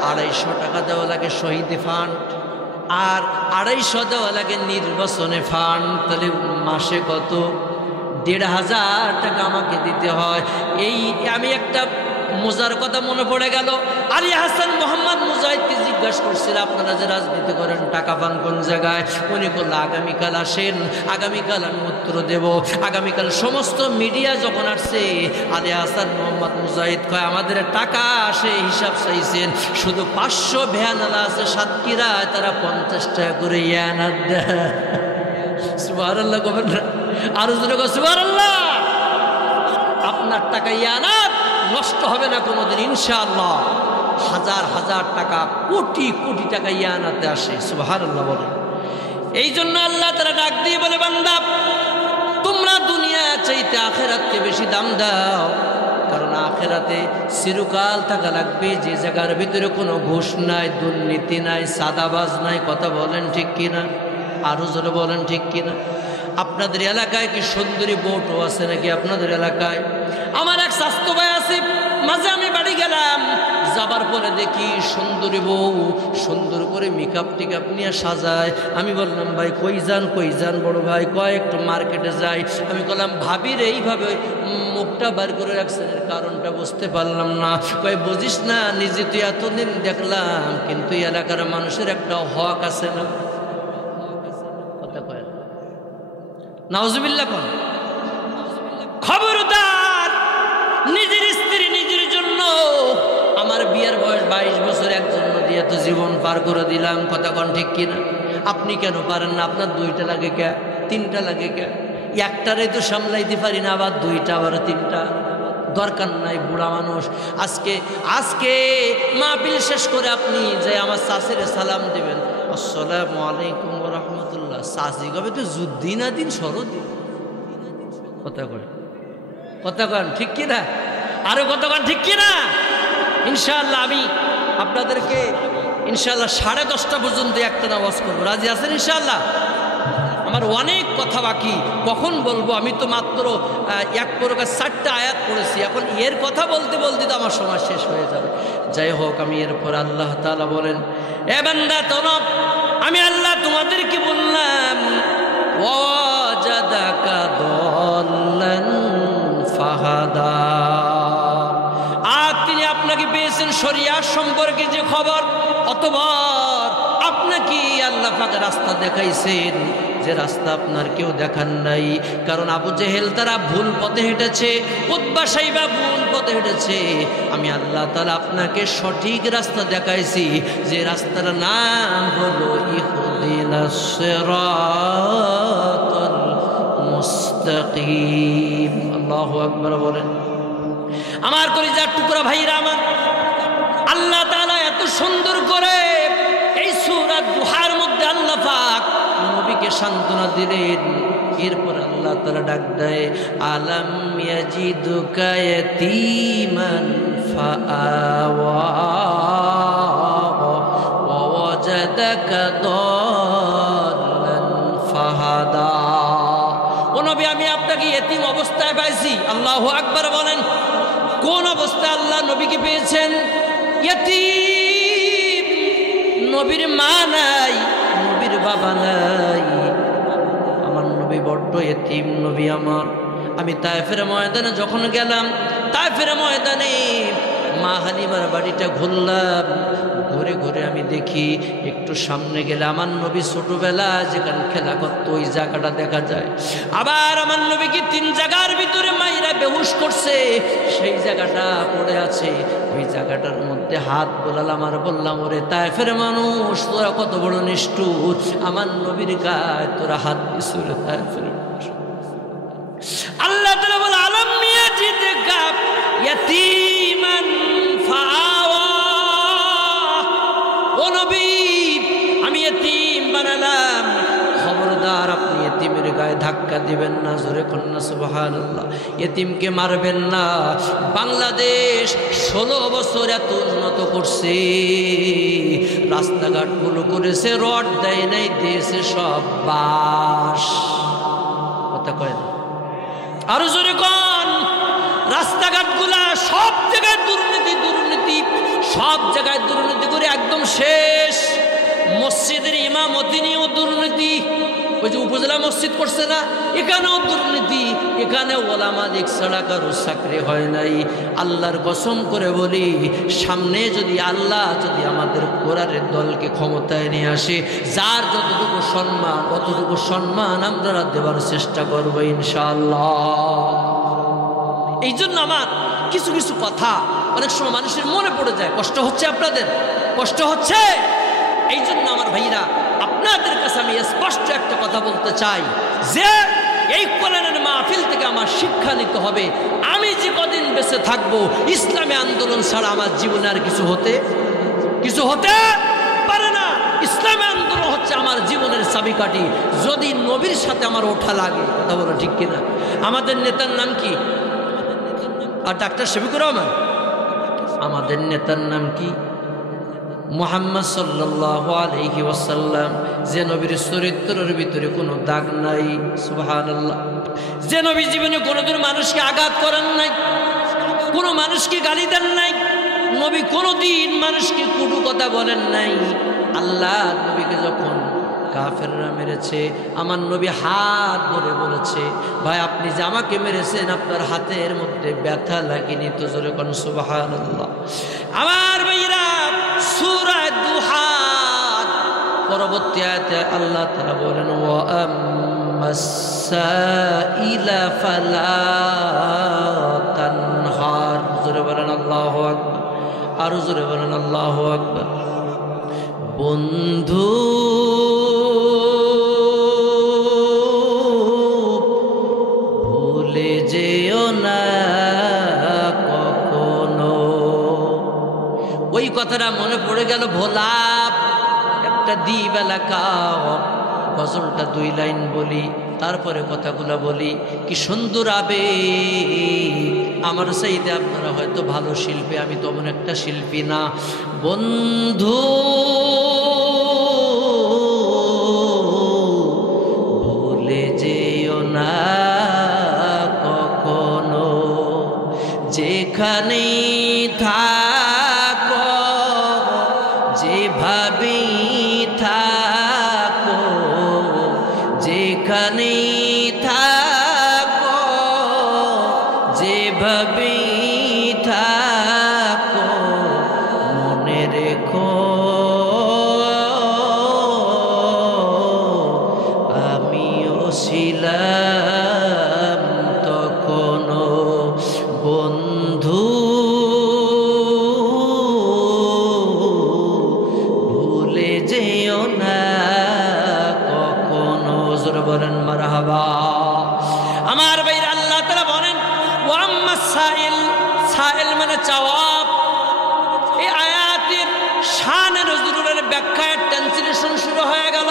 250 টাকা দেওয়া লাগে শহীদ ফান্ড, আর 250 দেওয়া লাগে নির্বাচনে ফান্ড। তাহলে মাসে কত? 1,500 টাকা আমাকে দিতে হয়। এই আমি একটা মোজার কথা মনে পড়ে গেল। আলী হাসান মোহাম্মদ মুজাহিদকে জিজ্ঞাসা করছিল, আপনারা যে রাজনীতি করেন টাকা পান কোন জায়গায়? উনি বলল, আগামীকাল আসেন, আগামীকাল আমি উত্তর দেব। আগামীকাল সমস্ত মিডিয়া যখন আসছে, আলী হাসান মোহাম্মদ মুজাহিদ কয়, আমাদের টাকা আসে হিসাব চাইছেন, শুধু 500 ভ্যানালা আছে সাতক্ষীরায়, তারা 50 টাকা করে ইয়ানাত দেয়। সুবহানাল্লাহ কবেন না? আরো জোরে কও সুবহানাল্লাহ। আপনার টাকা ইয়ানাত নষ্ট হবে না কোনোদিন ইনশাআল্লাহ। 1000 টাকা, কোটি কোটি টাকা ইয়ানাতে আসে। সুবহানাল্লাহ বলেন। এই জন্য আল্লাহ তাআলা ডাক দিয়ে বলে, বান্দা তোমরা দুনিয়া চাইতে আখিরাতকে বেশি দাম দাও, কারণ আখিরাতে চিরকাল থাকা লাগবে, যে জায়গার ভিতরে কোনো ঘুষ নাই, দুর্নীতি নাই, সাদাবাজ নাই। কথা বলেন ঠিক কিনা? আরো জোরে বলেন ঠিক কিনা? আপনাদের এলাকায় কি সুন্দরী বউটো আছে নাকি? আপনাদের এলাকায় আমার এক স্বাস্থ্য ভাই আছে, মাঝে আমি বাড়ি গেলাম, যাবার পরে দেখি সুন্দরী বউ সুন্দর করে মেকআপ টিকআপ নিয়ে সাজায়। আমি বললাম, ভাই কই যান বড় ভাই? কয় একটু মার্কেটে যাই। আমি বললাম, ভাবির এইভাবে মুখটা বার করে রাখছেন, এর কারণটা বুঝতে পারলাম না। কয়, বুঝিস না, নিজে তুই এতদিন দেখলাম, কিন্তু এলাকার মানুষের একটা হক আছে না? কথা কয় নাউজুবিল্লাহ। কোন খবরদার, নিজের স্ত্রী নিজের জন্য। আমার বিয়ের বয়স 22 বছর, একজন দিয়ে তো জীবন পার করে দিলাম। কথা কোন ঠিক কিনা? আপনি কেন পারেন না? আপনার 2টা লাগে কে? 3টা লাগে কে? একটারে তো সামলাইতে পারি না, আবার 2টা, আবার 3টা। দরকার নাই, বুড়া মানুষ। আজকে মাহফিল শেষ করে আপনি যে আমার শাশুড়ে সালাম দেবেন, আসসালামু আলাইকুম ওয়া রাহমাতুল্লাহ। শাশি কবে তো যুদ্ধই না দিন, সরদিন। কথা কন ঠিক কিনা? আরো কথা কন ঠিক কিনা? ইনশাআল্লাহ আমি আপনাদেরকে ইনশাআল্লাহ 10:30 পর্যন্ত একটা নামাজ করবো। রাজি আছেন ইনশাআল্লাহ? আমার অনেক কথা বাকি, কখন বলবো? আমি তো মাত্র 1 প্রকার 4টা আয়াত পড়েছি। এখন এর কথা বলতে বলতে তো আমার সময় শেষ হয়ে যাবে। যাই হোক, আমি এরপর আল্লাহ তাআলা বলেন, এ বান্দা তোমরা, আমি আল্লাহ তোমাদেরকে বললাম, ওয়াজাদাকা দাল্লান ফাহাদা। আর তিনি আপনাকে পেয়েছেন শরিয়াত সম্পর্কে যে খবর, অতঃপর আপনাকে আল্লাহ পাক রাস্তা দেখাইছেন যে রাস্তা আপনার কেউ দেখান নাই। কারণ আবু জেহেল তারা ভুল পথে হেঁটেছে, উতবা সাইবা ভুল পথে হেঁটেছে। আমি আল্লাহ তাআলা আপনাকে সঠিক রাস্তা দেখাইছি, যে রাস্তার নাম হলো ইহদিনাস সিরাতাল মুস্তাকিম। আল্লাহু আকবার বলেন। আমার কলিজার টুকরা ভাইরা আমার, আল্লাহ তাআলা এত সুন্দর করে এই সূরা দুহার মধ্যে আল্লাহ পাক নবীকে সান্ত্বনা দিলেন। এরপর আল্লাহ তাআলা ডাক দেয়, আলাম ইয়াজিদুকা ইয়াতীমান ফাআওয়া ওয়া ওয়াজাদাকা দাল্লান ফাহাদা। ও নবী, আমি আপনাকে ইতিম অবস্থায় পাইছি। আল্লাহু আকবার বলেন। কোন অবস্থায় আল্লাহ নবীকে পেয়েছেন? ইতিম। নবীর মা নাই, নবীর বাবা নাই। আমার নবী বড্ড ইতিম নবী আমার। আমি তায়েফের ময়দানে যখন গেলাম, তায়েফের ময়দানে মা হালিমার বাড়িটা ঘুরলাম। ঘুরে ঘুরে আমি দেখি একটু সামনে গেলে আমার নবী ছোটবেলা যেখানে খেলা করত ওই জায়গাটা দেখা যায়। আবার আমার নবীকে 3 জায়গার ভিতরে মাইরা বেহুশ করছে, সেই জায়গাটা পড়ে আছে। ওই জায়গাটার মধ্যে হাত বোলালাম আর বললাম, ওরে তায়েফের মানুষ, তোরা কত বড় নিষ্ঠুর, আমার নবীর গায়ে তোরা হাত দিস রে তায়েফের মানুষ। আল্লাহ তাআলা বলে, আলাম ইয়াজিদকা ইয়াতীমান ফাআওয়া। ও নবী, আমি ইতিম বানালাম, খবরদার আপনি ইতিমের গায়ে ধাক্কা দিবেন না। জোরে কন্যা সুবহানাল্লাহ। ইতিমকে মারবেন না। বাংলাদেশ 16 বছর এত উন্নত করছে, রাস্তাঘাটগুলো করেছে, রড দেয় নাই, দিয়েছে সব বাস। কথা কয় না, আরো জোরে কোন। রাস্তাঘাটগুলা সব জায়গায় দুর্নীতি, দুর্নীতি, সব জায়গায় দুর্নীতি করে একদম শেষ। মসজিদের ইমামতি নিয়েও দুর্নীতি। ওই যে উপজেলা মসজিদ করছে না, এখানেও দুর্নীতি। এখানে ওলামা দিক ছাড়া কারো চাকরি হয় নাই। আল্লাহর কসম করে বলি, সামনে যদি আল্লাহ যদি আমাদের কোরআনের দলকে ক্ষমতায় নিয়ে আসে, যার যতটুকু সম্মান অতটুকু সম্মান আমরা দেওয়ার চেষ্টা করবো ইনশাআল্লাহ। এই জন্য আমার কিছু কিছু কথা অনেক সময় মানুষের মনে পড়ে যায়। কষ্ট হচ্ছে আপনাদের? কষ্ট হচ্ছে? এই জন্য আমার ভাইরা, আপনাদের কাছে আমি স্পষ্ট একটা কথা বলতে চাই যে এই কোরআনের মাহফিল থেকে আমার শিক্ষা নিতে হবে। আমি যে কদিন বেঁচে থাকবো, ইসলামী আন্দোলন ছাড়া আমার জীবনে আর কিছু হতে পারে না। ইসলামী আন্দোলন হচ্ছে আমার জীবনের চাবিকাঠি। যদি নবীর সাথে আমার ওঠা লাগে, কথা বলো ঠিক কিনা? আমাদের নেতার নাম কি? আর ডাক্তার শফিকুর রহমান। আমাদের নেতার নাম কি? মুহাম্মদ সাল্লাল্লাহু আলাইহি ওয়াসাল্লাম। যে নবীর চরিত্রের ভিতরে কোনো দাগ নাই, সুবহানাল্লাহ। যে নবী জীবনে কোনোদিন মানুষকে আঘাত করেন নাই, কোনো মানুষকে গালি দেন নাই, নবী কোনোদিন মানুষকে কটু কথা বলেন নাই। আল্লাহ নবীকে যখন কাফেররা মেরেছে, আমার নবী হাত ধরে বলেছে, ভাই আপনি যে আমাকে মেরেছেন, আপনার হাতের মধ্যে ব্যথা লাগেনি তো? জোরে কোন সুবহানাল্লাহ। আমার ভাইরা, সূরা দুহা পরবর্তী আয়াতে আল্লাহ তাআলা বলেন, ওয়া আম্মাস সাইলা ফালা তানহার। জোরে বলেন আল্লাহু আকবার। আরো জোরে বলেন আল্লাহু আকবার। বন্ধু ভুলে যেও না কখনো। ওই কথাটা মনে পড়ে গেল। ভোলা একটা দ্বীপ এলাকা, গজলটা 2 লাইন বলি, তারপরে কথাগুলো বলি। কি সুন্দর আবেগ! আমার চাইতে আপনারা হয়তো ভালো শিল্পী, আমি তেমন একটা শিল্পী না। বন্ধু ভুলে যেও না কখনো, যেখানেই থাকো, যেভাবেই থাকো, যেখানেই থাকো, যেভাবেই থাকো, মনে রেখো চাওয়া। এই আয়াতের শানে নজরুলের ব্যাখ্যায় ট্রান্সলেশন শুরু হয়ে গেল।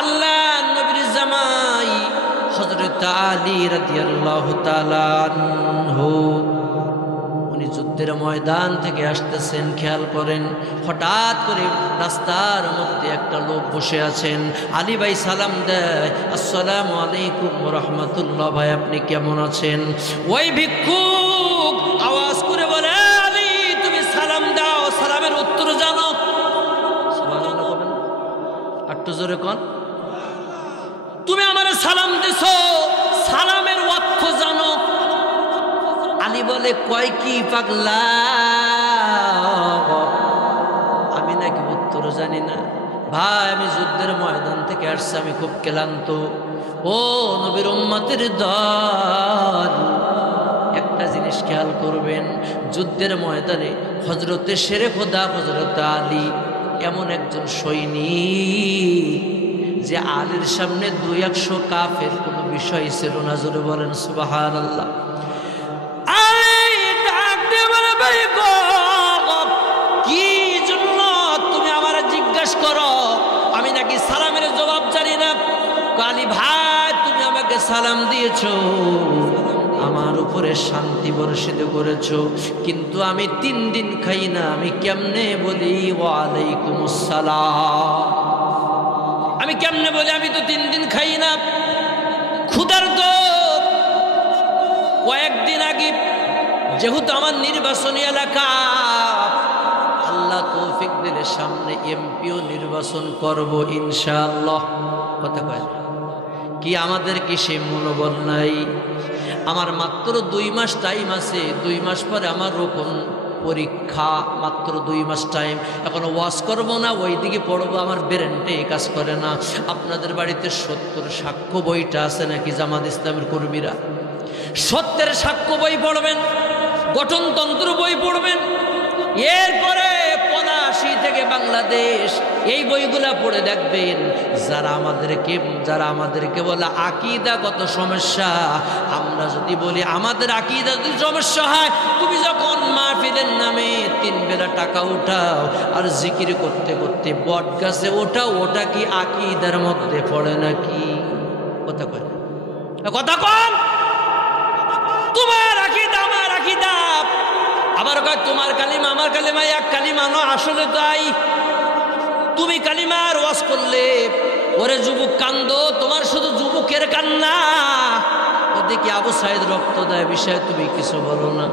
আল্লাহ নবীর জামাই হযরত আলী রাদিয়াল্লাহু তাআলা আনহু উনি যুদ্ধের ময়দান থেকে আসতেছেন। খেয়াল করেন, হঠাৎ করে রাস্তার মধ্যে একটা লোক বসে আছেন। আলী ভাই সালাম দেয়, আসসালামু আলাইকুম ওয়া রাহমাতুল্লাহ, ভাই আপনি কেমন আছেন? ওই ভিক্ষুক আওয়াজ করে বলে, আলী তুমি সালাম দাও, সালামের উত্তর জানো? সুবহানাল্লাহ বলেন, একটু জোরে কোন। তুমি আমারে সালাম দিছো, সালামের অর্থ জানো? আলী বলে, কয় কি পাগলা, আমি নাকি উত্তর জানি না? ভাই আমি যুদ্ধের ময়দান থেকে আসছি, আমি খুব ক্লান্ত। ও নবীর উম্মতের দল, একটা জিনিস খেয়াল করবেন, যুদ্ধের ময়দানে হযরতে শেরে খোদা হযরত আলী এমন একজন সৈনিক যে আলীর সামনে 200 কাফের কোনো বিষয় ছিল না। জোরে বলেন সুবহানাল্লাহ। কি জন্য তুমি আমার জিজ্ঞাসা করো? আমি নাকি সালামের জবাব জানি না? আলী ভাই তুমি আমাকে সালাম দিয়েছো, আমার উপরে শান্তি বর্ষিত করেছো, কিন্তু আমি 3 দিন খাই না, আমি কেমনে বলি ওয়ালাইকুমুস সালাম? আমি কেমনে বলি? আমি তো 3 দিন খাই না, ক্ষুধার্ত। কয়েকদিন আগে যেহেতু আমার নির্বাচনী এলাকা, আল্লাহ তৌফিক দিলে সামনে এমপিও নির্বাচন করব ইনশাআল্লাহ। কথা কয় কি আমাদের কি সেই মনোবল নাই? আমার মাত্র 2 মাস টাইম আছে, 2 মাস পরে আমার রোপণ পরীক্ষা, মাত্র 2 মাস টাইম। এখন ওয়াজ করব না ওইদিকে পড়বো, আমার ব্রেনটে কাজ করে না। আপনাদের বাড়িতে 70 সাক্ষ্য বইটা আছে নাকি? জামাত ইসলামের কর্মীরা 70 সাক্ষ্য বই পড়বেন, গঠনতন্ত্র বই পড়বেন, এরপরে 85 থেকে বাংলাদেশ এই বইগুলা পড়ে দেখবেন। যারা আমাদেরকে বলে আকীদাগত সমস্যা, আমরা যদি বলি আমাদের আকীদা যদি সমস্যা হয়, তুমি যখন মাহফিলের নামে 3 বেলা টাকা উঠাও আর জিকির করতে করতে বট গাছে ওঠাও, ওটা কি আকীদার মধ্যে পড়ে নাকি? কথা কয়, কথা কন। তোমার আকীদা আমার আকীদা, আবার কয় তোমার কালিমা আমার কালিমা এক কালিমা নয়। আসলে তাই, তুমি কালিমার ওয়াজ করলে ওরে যুবক কান্দো, তোমার শুধু যুবকের কান্না। ওদিকে আবু সাইদ রক্ত দেয় বিষয়ে তুমি কিছু বলো না,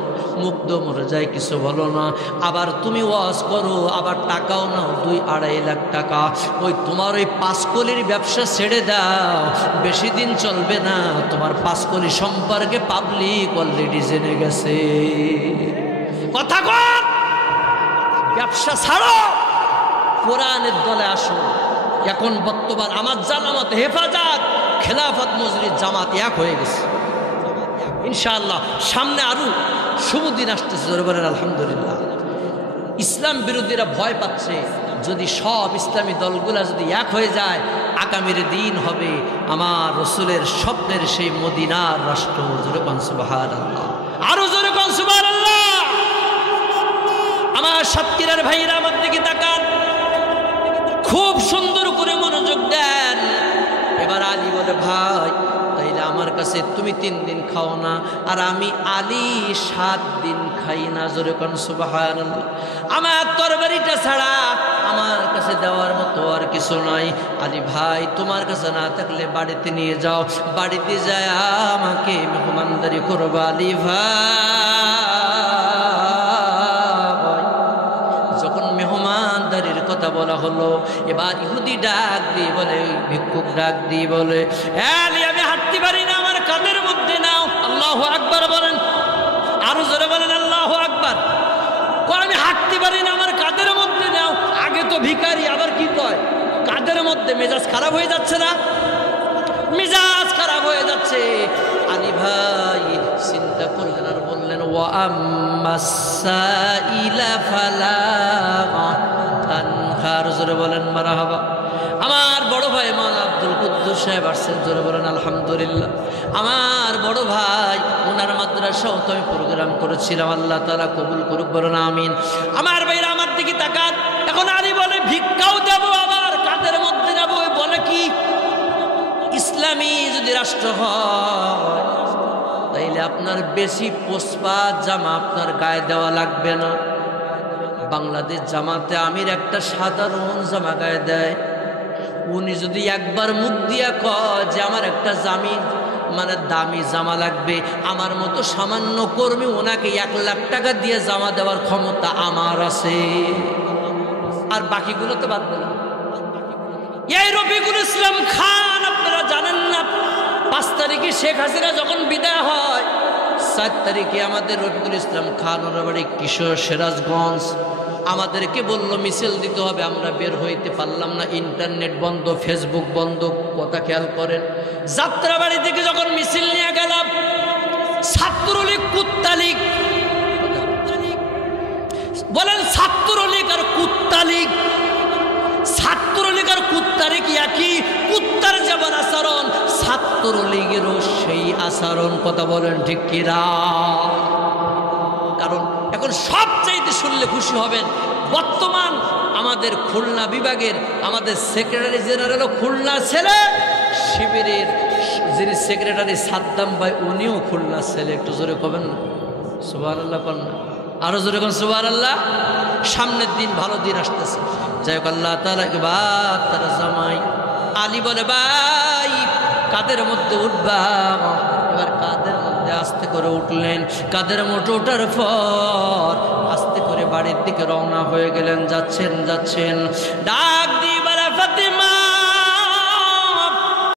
মুগ্ধ মরে যায় কিছু বলো না। আবার তুমি ওয়াজ করো, আবার টাকাও নাও 2-2.5 লাখ টাকা। ওই তোমার ওই 5 কলির ব্যবসা ছেড়ে দাও, বেশি দিন চলবে না, তোমার 5 কলি সম্পর্কে পাবলিক অলরেডি জেনে গেছে। কথা কর, ব্যবসা ছাড়ো, কোরআনের দলে আসো। এখন বর্তমান আমার জানা মতে হেফাজত, খেলাফত, মজলিস, জামাত এক হয়ে গেছে ইনশাআল্লাহ। সামনে আরো শুভ দিন আসতেছে, জোরে বলেন আলহামদুলিল্লাহ। ইসলাম বিরোধীরা ভয় পাচ্ছে, যদি সব ইসলামী দলগুলা যদি এক হয়ে যায়, আগামীর দিন হবে আমার রসুলের স্বপ্নের সেই মদিনার রাষ্ট্র। জোরে কোন সুবহানাল্লাহ, আরো জোরে কোন সুবহানাল্লাহ। আমার সাতক্ষীরার ভাইরা আমার দিকে তাকান, খুব সুন্দর করে মনোযোগ দেন। এবার আলী বলে, ভাই তাইলে আমার কাছে তুমি 3 দিন খাও না, আর আমি আলী 7 দিন খাই না। জোরে কোন সুবহানাল্লাহ। আমার তরবারিটা ছাড়া আমার কাছে দেওয়ার মতো আর কিছু নাই। আলী ভাই তোমার কাছে না থাকলে বাড়িতে নিয়ে যাও, বাড়িতে যায় আমাকে মেহমানদারি করবা। আলী ভাই যখন মেহমানদারির কথা বলা হলো, এবার ইহুদি ডাক দিয়ে বলে, ভিক্ষুক ডাক দিয়ে বলে, আলী আমি হাঁটতে পারি না, আমার কাঁধের মধ্যে নাও। আল্লাহু আকবার বলেন, আরো জোরে বলেন আল্লাহু আকবার। আমি হাঁটতে পারি না, আমার কাঁধের মধ্যে নাও। আগে তো ভিখারি, আবার কি কয় কাঁধের মধ্যে। মেজাজ খারাপ হয়ে যাচ্ছে না? মেজাজ খারাপ হয়ে যাচ্ছে। আলী ভাই চিন্তা করলেন আর বললেন, ওয়া আম্মাসাইলা ফালা তানহার। জোরে বলেন মারহাবা। আমার বড় ভাই মাওলানা আব্দুল কুদ্দুস হুজুর সাহেব আসছেন, জোরে বলেন আলহামদুলিল্লাহ। আমার বড় ভাই, ওনার মাদ্রাসাও তো আমি প্রোগ্রাম করেছিলাম, আল্লাহ তাআলা কবুল করুক, বলেন আমিন। আমার ভাইরা আমার দিকে তাকান। এখন আলী বলে ভিক্ষাও দেব, আবার কাদের মধ্যে যাবো? বলে কি ইসলামী যদি রাষ্ট্র হয় তাইলে আপনার বেশি পোস্পা জামা আপনার গায়ে দেওয়া লাগবে না। বাংলাদেশ জামাতে আমির একটা সাধারণ জামা গায়ে দেয়, উনি যদি একবার মুখ দিয়া কয় যে আমার একটা মানে দামি জামা লাগবে, আমার মতো সামান্য কর্মী ওনাকে 1 লাখ টাকা দিয়ে জামা দেওয়ার ক্ষমতা আমার আছে। আর বাকিগুলো তো বাদ দিলাম। এই রফিকুল ইসলাম খান আপনারা জানেন না, 5 তারিখে শেখ হাসিনা যখন বিদায় হয়, 4 তারিখে আমাদের রফিকুল ইসলাম খান ওনার বাড়ি কিশোর সিরাজগঞ্জ, আমাদেরকে বলল মিছিল দিতে হবে, আমরা বের হইতে পারলাম না, ইন্টারনেট বন্ধ, ফেসবুক বন্ধ। কথা খেয়াল করেন, যাত্রাবাড়ি থেকে যখন মিছিল নিয়ে গেলাম, ছাত্রলীগ কুত্তালীগ, বলেন ছাত্রলীগ আর কুত্তালীগ, ছাত্রলীগ আর কুত্তালীগ একই, কুত্তার যেমন আচরণ ছাত্রলীগেরও সেই আচরণ। কথা বলেন ঠিক কিনা? কারণ এখন সবচাইতে শুনলে খুশি হবেন, বর্তমান আমাদের খুলনা বিভাগের আমাদের সেক্রেটারি জেনারেলও খুলনার ছেলে, শিবিরের যিনি সেক্রেটারি সাদ্দাম ভাই উনিও খুলনার ছেলে। একটু জোরে কবেন না সুবহানাল্লাহ, কন না আরো জোরে কোন সুবহানাল্লাহ। সামনের দিন ভালো দিন আসতেছে, যাই হোক আল্লাহ তাআলা এবার তারা জামাই। আলী বলে ভাই কাদের মধ্যে উঠবা? এবার কাদের মধ্যে আস্তে করে উঠলেন। কাদের মধ্যে ওঠার পর আস্তে করে বাড়ির দিকে রওনা হয়ে গেলেন। যাচ্ছেন